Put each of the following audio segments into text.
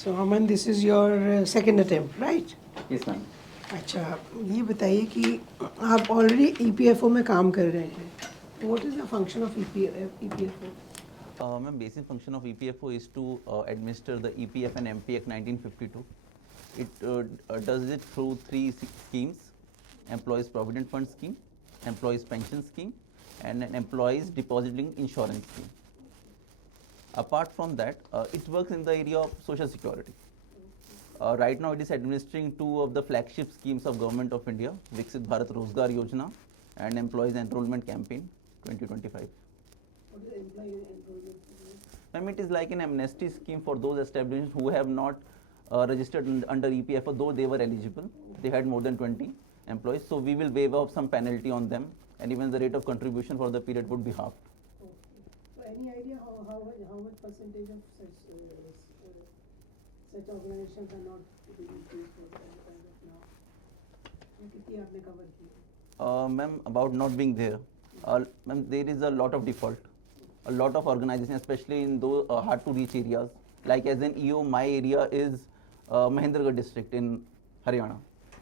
So Aman, this is your second attempt, right? Yes, ma'am. अच्छा, ये बताइए कि आप ऑलरेडी EPFO में काम कर रहे हैं. What is the function of EPFO? Ma'am, basic function of EPFO is to administer the EPF and MP Act 1952. It does it through three schemes: Employees Provident Fund Scheme, Employees Pension Scheme, and an Employees Depositing Insurance Scheme. Apart from that, it works in the area of social security. Right now, it is administering two of the flagship schemes of Government of India: Viksit Bharat Rozgar Yojana and Employees Enrollment Campaign 2025. What is employee enrollment? Ma'am, it is like an amnesty scheme for those establishments who have not registered under EPFO, though they were eligible. They had more than 20 employees, so we will waive off some penalty on them, and even the rate of contribution for the period would be halved. Okay. So any idea how much percentage of such organizations are not being used for as of now? कितनी आपने cover की? Ma'am, about not being there, ma'am, there is a lot of default. A lot of organizations, especially in those hard to reach areas, like as an EO, my area is Mahendragarh district in Haryana,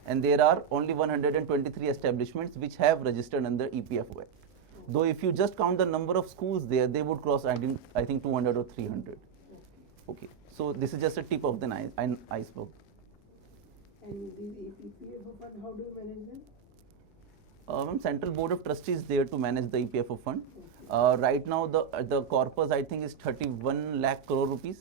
and there are only 123 establishments which have registered under EPFO. Though if you just count the number of schools there, they would cross I think 200 or 300. Okay, so this is just a tip of the iceberg. And the EPFO fund, how do you manage them? Ma'am, Central Board of Trustees there to manage the EPFO fund. Right now, the corpus I think is 31 lakh crore rupees,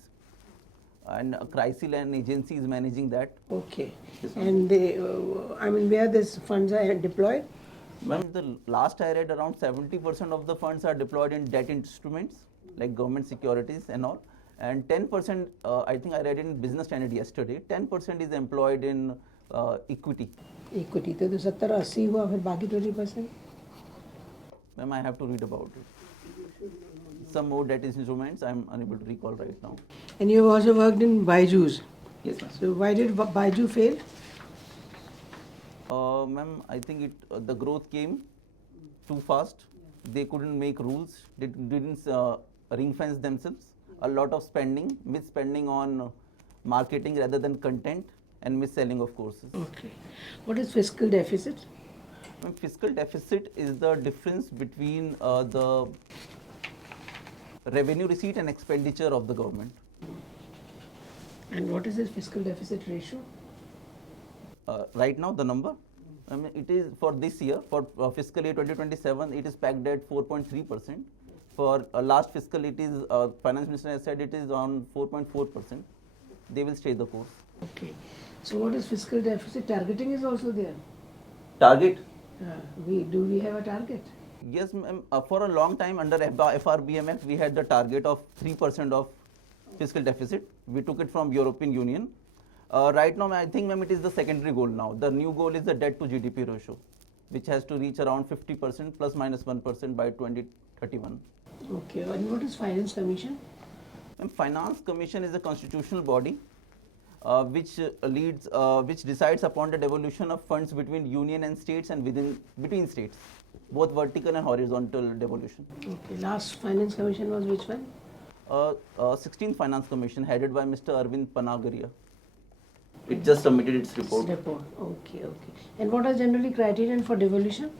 and Crisil and agency is managing that. Okay. And they, where these funds are deployed? Ma'am, the last I read, around 70% of the funds are deployed in debt instruments like government securities and all, and 10% I think I read in Business Standard yesterday. 10% is employed in equity. Equity. तो 70-80 हुआ, फिर बाकी 20%? Ma'am, I have to read about it. Some more debt instruments I am unable to recall right now. And you have also worked in Byju's. Yes, ma'am. So why did Byju fail? Ma'am, I think the growth came too fast. They couldn't make rules. They didn't ring fence themselves. A lot of spending, misspending on marketing rather than content, and mis-selling of courses. Okay. What is fiscal deficit? Fiscal deficit is the difference between the revenue receipt and expenditure of the government. And what is the fiscal deficit ratio? Right now, the number, I mean, it is for this year, for fiscal year 2027, it is pegged at 4.3%. For last fiscal, it is, Finance Minister has said it is on 4.4%. They will stay the course. Okay. So what is fiscal deficit? Targeting is also there. Target? Do we have a target? Yes, ma'am. For a long time under FRBM, we had the target of 3% of fiscal deficit. We took it from European Union. Right now, I think, ma'am, it is the secondary goal now. The new goal is the debt to GDP ratio, which has to reach around 50% plus minus 1% by 2031. Okay. And what is Finance Commission? Ma'am, Finance Commission is a constitutional body which decides upon the devolution of funds between union and states and between states, both vertical and horizontal devolution. Okay. Last Finance Commission was which one? 16th Finance Commission headed by Mr. Arvind Panagaria. It just submitted its report. Okay. And what are generally criterion for devolution?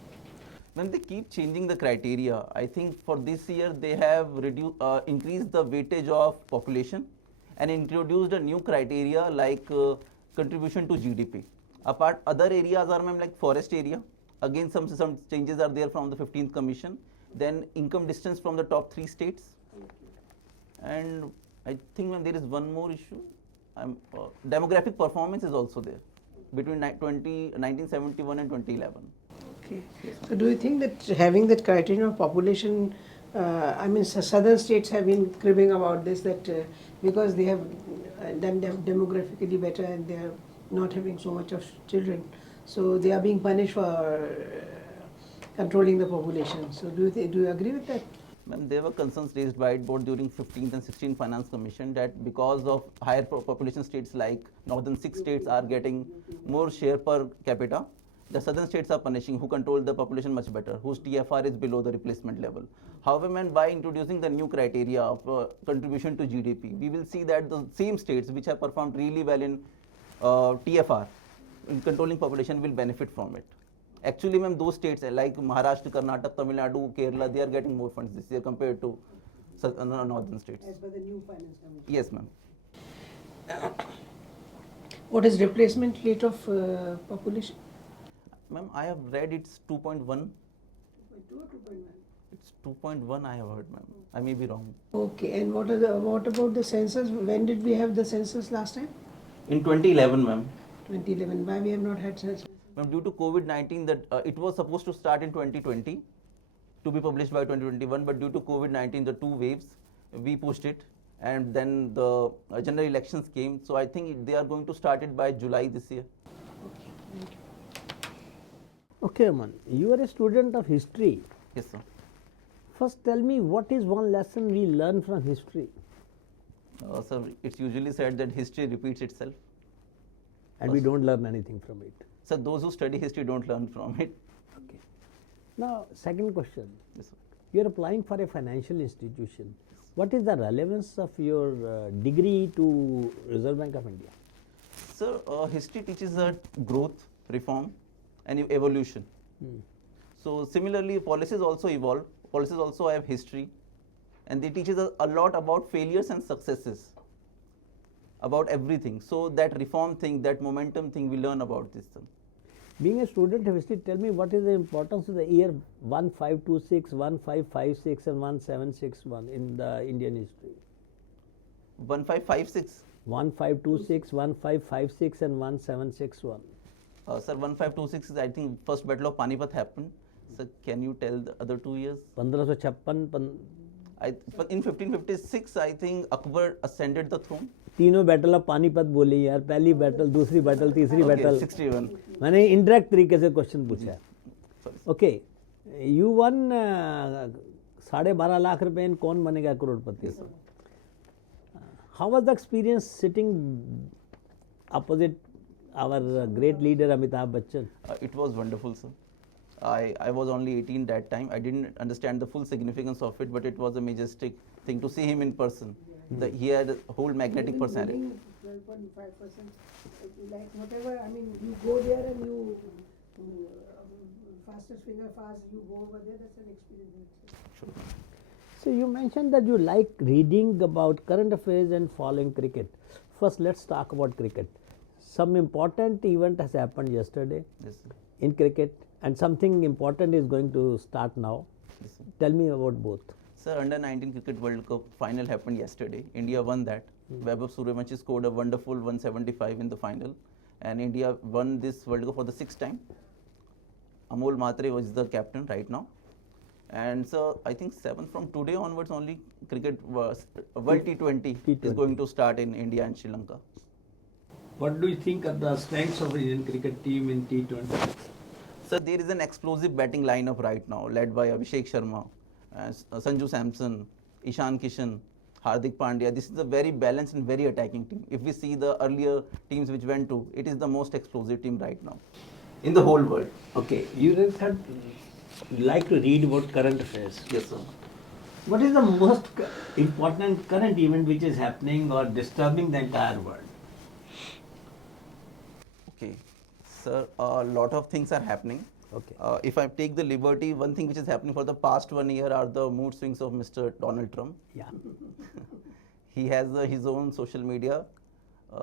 When they keep changing the criteria, I think for this year they have increased the weightage of population and introduced a new criteria like contribution to GDP. Apart, other areas are, ma'am, like forest area. Again, some changes are there from the 15th Commission. Then income distance from the top 3 states. And I think, ma'am, there is one more issue. Demographic performance is also there between 1971 and 2011. Okay. So do you think that having that criterion of population, southern states have been cribbing about this, that because they have done demographically better and they are not having so much of children, so they are being punished for controlling the population. So do you agree with that? Ma'am, there were concerns raised by it both during 15th and 16th Finance Commission that because of higher population states like northern 6 states are getting more share per capita, The southern states are punishing who control the population much better, whose TFR is below the replacement level. However, man, by introducing the new criteria of contribution to GDP, we will see that the same states which have performed really well in TFR, in controlling population, will benefit from it. Actually, ma'am, those states like Maharashtra, Karnataka, Tamil Nadu, Kerala, they are getting more funds this year compared to northern states. As per the new finance commission. Yes, ma'am. What is replacement rate of population? Ma'am, I have read it's 2.1. 2.2 or 2.1? It's 2.1 I have heard, ma'am. I may be wrong. Okay, and what about the census? When did we have the census last time? In 2011, ma'am. 2011. Why we have not had census? Ma'am, due to COVID-19, that it was supposed to start in 2020, to be published by 2021, but due to COVID-19, the two waves, we pushed it, and then the general elections came. So I think they are going to start it by July this year. Okay, thank you. Okay, Aman, you are a student of history. Yes, sir. First, tell me what is one lesson we learn from history? Sir, it's usually said that history repeats itself. And we don't learn anything from it. So those who study history don't learn from it. Okay. Now, second question. Yes, sir. You are applying for a financial institution. What is the relevance of your degree to Reserve Bank of India? Sir, history teaches growth, reform, and evolution. So similarly, policies also evolve. Policies also have history, and they teach us a lot about failures and successes, about everything. So that reform thing, that momentum thing, we learn about this thing. Being a student of history, tell me what is the importance of the year 1526, 1556 and 1761 in the Indian history? 1556. 1526, 1556 and 1761. Sir, 1526 is, I think, first battle of Panipat happened. Sir, can you tell the other 2 years? 1556. But in 1556, I think Akbar ascended the throne. तीनों battle of Panipat बोली यार, पहली battle, दूसरी battle, तीसरी battle. 61. मैंने indirect तरीके से question पूछा है. Sorry. Okay, you won 12.5 lakh rupaye in Kaun Banega Crorepati? How was the experience sitting opposite our great leader Amitabh Bachchan? It was wonderful, sir. I was only 18 that time. I didn't understand the full significance of it, but it was a majestic thing to see him in person. He had a whole magnetic personality. 12.5%, like whatever, I mean, you go there and you, fastest finger fast, you go over there, that's an experience. Sure. So you mentioned that you like reading about current affairs and following cricket. First, let's talk about cricket. Some important event has happened yesterday Yes, sir. in cricket, and something important is going to start now. Yes, sir. Tell me about both. Sir, under 19 Cricket World Cup final happened yesterday. India won that. Vaibhav Suryavanshi scored a wonderful 175 in the final, and India won this World Cup for the 6th time. Amol Matre was the captain right now. And so I think 7 from today onwards only cricket World T20 is going to start in India and Sri Lanka. What do you think of the strengths of Indian cricket team in T20? Sir, there is an explosive batting lineup right now led by Abhishek Sharma, Sanju Samson, Ishan Kishan, Hardik Pandya. This is a very balanced and very attacking team. If we see the earlier teams which went to, it is the most explosive team right now in the whole world. Okay, you like to read about current affairs. Yes, sir. What is the most important current event which is happening or disturbing the entire world? Okay, sir, a lot of things are happening. Okay. If I take the liberty, one thing which is happening for the past 1 year are the mood swings of Mr. Donald Trump. Yeah. He has his own social media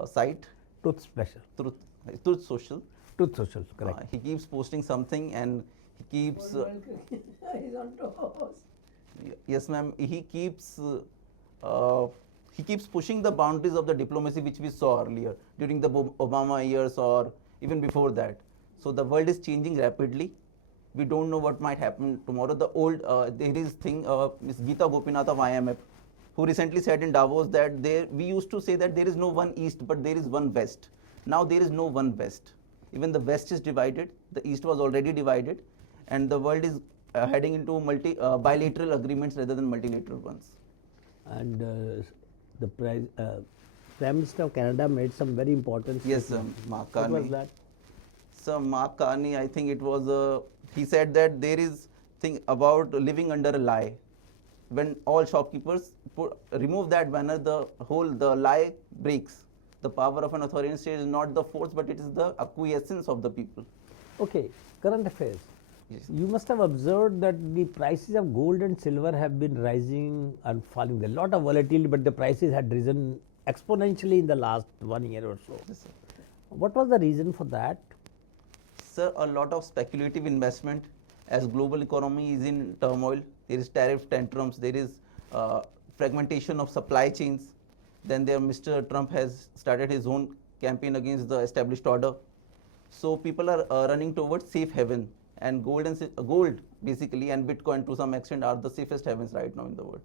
site, Truth Special. Truth Social. Truth Social, correct. He keeps posting something, and he keeps He's on toes. yes, ma'am. He keeps pushing the boundaries of the diplomacy which we saw earlier during the Obama years or even before that. So the world is changing rapidly. We don't know what might happen tomorrow. The old there is thing Ms. Geeta Gopinath of IMF, who recently said in Davos that we used to say that there is no one East, but there is one West. Now there is no one West. Even the West is divided. The East was already divided, and the world is heading into bilateral agreements rather than multilateral ones. And the Prime Minister of Canada made some very important Yes, statement. Mark What was Carney. that? So Mark Carney, I think it was, he said that there is thing about living under a lie. When all shopkeepers remove that banner, the lie breaks. The power of an authoritarian state is not the force, but it is the acquiescence of the people. Okay, current affairs. Yes. You must have observed that the prices of gold and silver have been rising and falling. There is a lot of volatility, but the prices had risen exponentially in the last 1 year or so. Yes, sir. What was the reason for that? Sir, a lot of speculative investment as global economy is in turmoil. There is tariff tantrums, there is fragmentation of supply chains. Then Mr. Trump has started his own campaign against the established order. So people are running towards safe haven, and gold basically and Bitcoin to some extent are the safest havens right now in the world.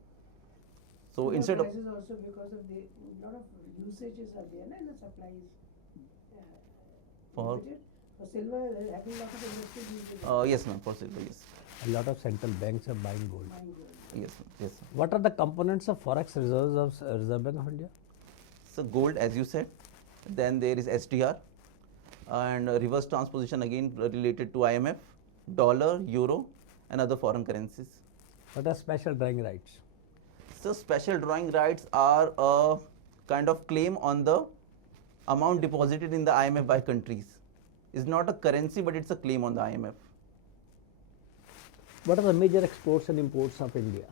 So instead of prices also because of the lot of usages are there, and the supply is for limited. For silver, having lot of industries using yes, ma'am, for silver, yes, A lot of central banks are buying gold. buying gold. yes, ma'am, yes, sir. What are the components of forex reserves of Reserve Bank of India? So gold, as you said, then there is SDR, and reverse transposition again related to IMF, dollar, euro, and other foreign currencies. What are special drawing rights? So special drawing rights are a kind of claim on the amount deposited in the IMF by countries. It's not a currency, but it's a claim on the IMF. What are the major exports and imports of India?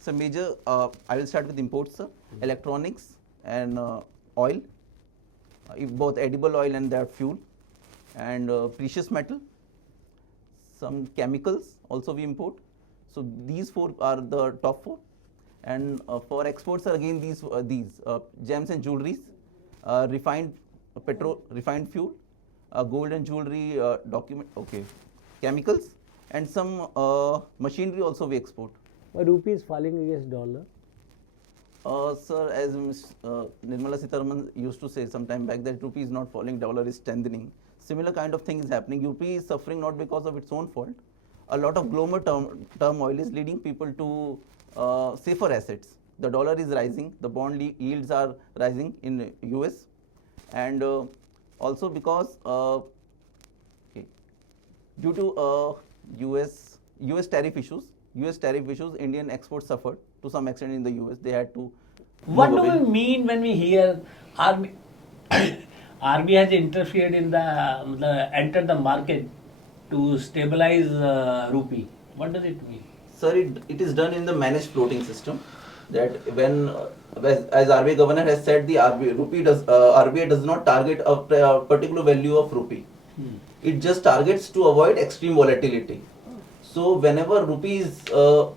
So major, I will start with imports, sir. Electronics and oil, both edible oil and their fuel, and precious metal, some chemicals also we import. So these four are the top four. And for exports are again these gems and jewelries, refined refined fuel, gold and jewelry, chemicals, and some machinery also we export. Why rupee is falling against dollar? Sir, as Ms. Nirmala Sitharaman used to say some time back, that rupee is not falling, dollar is strengthening. Similar kind of thing is happening. Rupee is suffering not because of its own fault. A lot of global turmoil is leading people to safer assets. The dollar is rising, the bond yields are rising in US, and also because due to US tariff issues, Indian exports suffered to some extent in the US. They had to. What do we mean when we hear RBI has interfered in entered the market to stabilize rupee? What does it mean? Sir, it is done in the managed floating system. That when, as RBI governor has said, the RBI does not target a particular value of rupee. It just targets to avoid extreme volatility. So whenever rupee is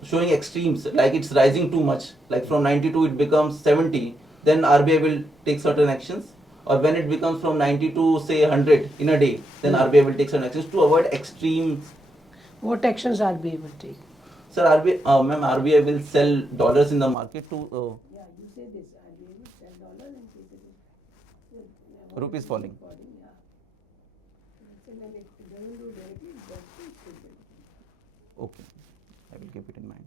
showing extremes, like it's rising too much, like from 92 it becomes 70, then RBI will take certain actions. Or when it becomes from 90 to say 100 in a day, then RBI will take certain actions to avoid extremes. What actions RBI will take? Sir, RBI will sell dollars in the market to. Yeah, you say this. RBI will sell dollars and say that Rupee is falling. Yeah. So then it doesn't do directly, it does to Okay, I will keep it in mind.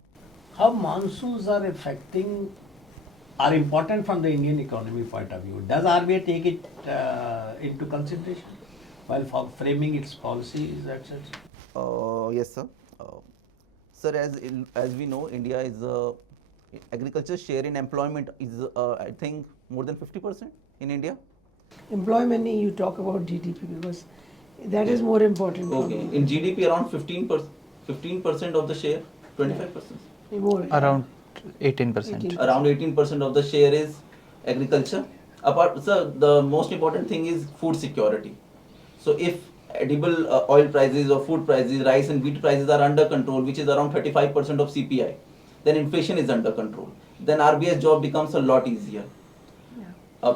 How monsoons are important from the Indian economy point of view? Does RBI take it into consideration while framing its policies, etc.? Yes, sir. Sir, as we know, India is agriculture share in employment is I think more than 50% in India. employment, you talk about GDP because that is more important. for Okay, me. in GDP around 15% of the share, 25%. More. Around 18%. Around 18% of the share is agriculture. Sir, the most important thing is food security. So if edible oil prices or food prices, rice and wheat prices are under control, which is around 35% of CPI, then inflation is under control. Then RBI's job becomes a lot easier.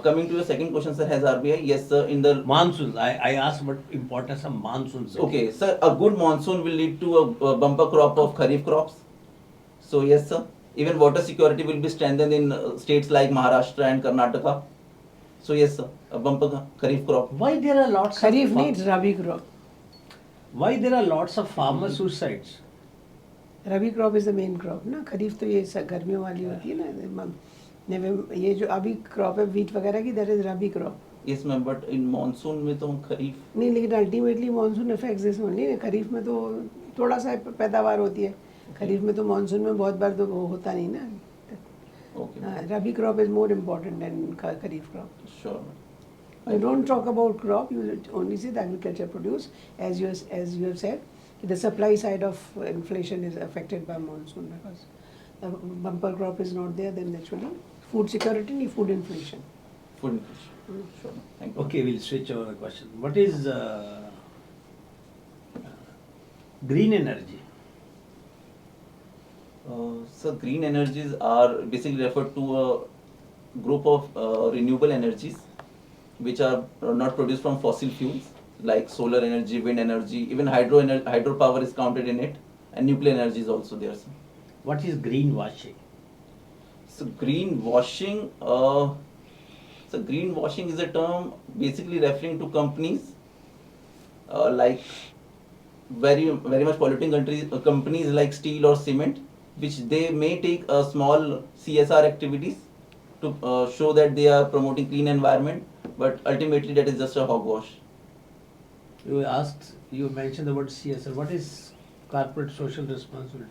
Coming to your second question, sir, has RBI? Yes, sir. In the Monsoons, I asked about importance of monsoons. okay, sir, a good monsoon will lead to a bumper crop of kharif crops. So yes, sir. Even water security will be strengthened in states like Maharashtra and Karnataka. So yes, sir, a bumper kharif crop. Why there are lots Kharif of needs Rabi crop. Why there are lots of farmer suicides? Rabi crop is the main crop ना, खरीफ तो ये गर्मियों वाली होती है ना, ये जो अभी क्रॉप है वीट वगैरह की, that is rabi crop, Yes ma'am, but in monsoon में तो हम खरीफ नहीं, लेकिन ultimately monsoon effects this only. Kharif में तो थोड़ा सा पैदावार होती है. खरीफ में तो मानसून में बहुत बार तो वो होता नहीं ना. okay rabi crop is more important then kharif crop. sure ma'am. You don't talk about crop, you only say the agriculture produce. As you have said, the supply side of inflation is affected by monsoon because the bumper crop is not there, then naturally food security and food inflation. Food inflation. Sure ma'am. Thank you. Okay, we'll switch over the question. What is green energy? So green energies are basically referred to a group of renewable energies which are not produced from fossil fuels like solar energy, wind energy, even hydropower is counted in it, and nuclear energy is also there. Sir. What is greenwashing? So greenwashing, greenwashing is a term basically referring to companies like very much polluting companies like steel or cement, which they may take small CSR activities to show that they are promoting clean environment, but ultimately that is just a hogwash. You mentioned the word CSR. What is corporate social responsibility?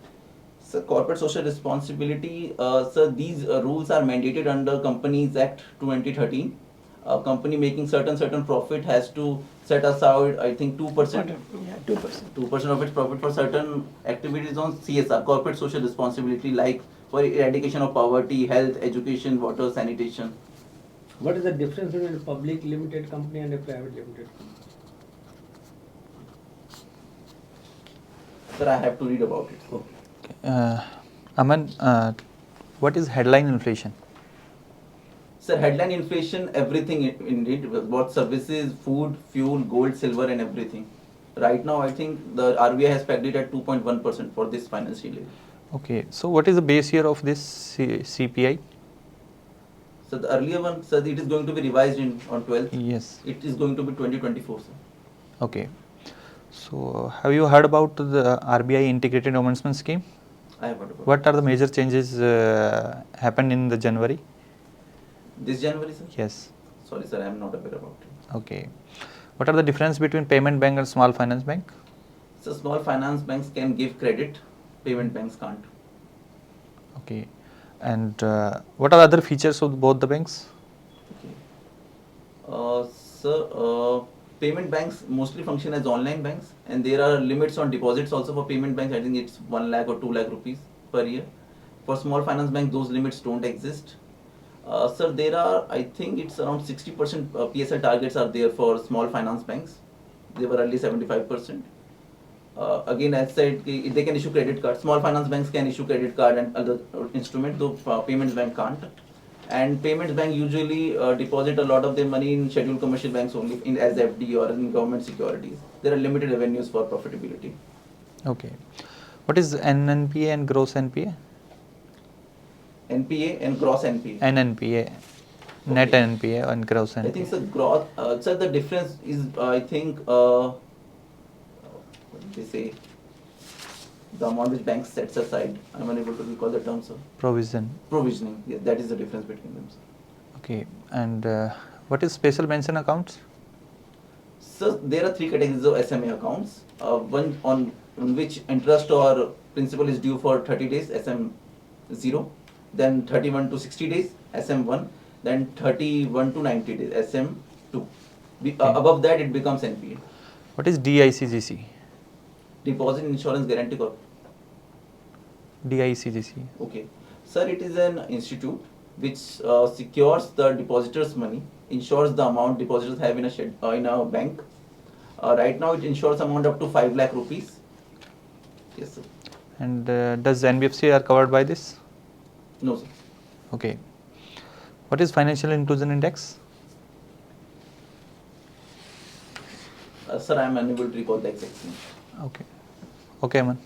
So corporate social responsibility, so these rules are mandated under Companies Act 2013. A company making certain profit has to set aside, I think 2%. Yeah, 2%. 2% of its profit for certain activities on CSR, corporate social responsibility, like for eradication of poverty, health, education, water, sanitation. What is the difference between a public limited company and a private limited company? Sir, I have to read about it. Okay. Aman, what is headline inflation? Sir, headline inflation, everything in it, what services, food, fuel, gold, silver, and everything. Right now, I think the RBI has pegged it at 2.1% for this financial year. Okay, so what is the base year of this CPI? So the earlier one, sir, it is going to be revised on 12th. Yes. It is going to be 2024, sir. Okay. So have you heard about the RBI integrated investment scheme? I have heard about What are the major changes happened in the January? this January, sir? Yes. Sorry, sir, I am not aware about it. Okay. What are the difference between payment bank and small finance bank? So small finance banks can give credit, payment banks can't. Okay. And what are other features of both the banks? Okay. Sir, payment banks mostly function as online banks, and there are limits on deposits also for payment banks. I think it's 1 lakh or 2 lakh rupees per year. For small finance bank, those limits don't exist. Sir, there are, I think it's around 60% PSL targets are there for small finance banks. They were early 75%. Again, as said, they can issue credit cards. Small finance banks can issue credit card and other instruments, though payments bank can't. And payments bank usually deposit a lot of their money in scheduled commercial banks only, as FD or in government securities. There are limited avenues for profitability. Okay. What is NNPA and gross NPA? NPA and gross NPA. NNPA, net Okay. NNPA and gross NPA. I think the gross, sir, the difference is, I think, what did they say? The amount which bank sets aside. I'm unable to recall the term, sir. Provision. Provisioning. Yes, that is the difference between them, sir. Okay. And what is special mention accounts? So there are 3 categories of SMA accounts. One on which interest or principal is due for 30 days, SM0. Then 31 to 60 days, SM1. Then 31 to 90 days, SM2. Above that, it becomes NPA. What is DICGC? Deposit Insurance Guarantee Corp. DICGC. Okay. Sir, it is an institute which secures the depositors' money, ensures the amount depositors have in a bank. Right now, it insures amount up to 5 lakh rupees. Yes, sir. And does NBFC are covered by this? No, sir. Okay. What is Financial Inclusion Index? Sir, I am unable to recall the exact thing. Okay. Okay, man.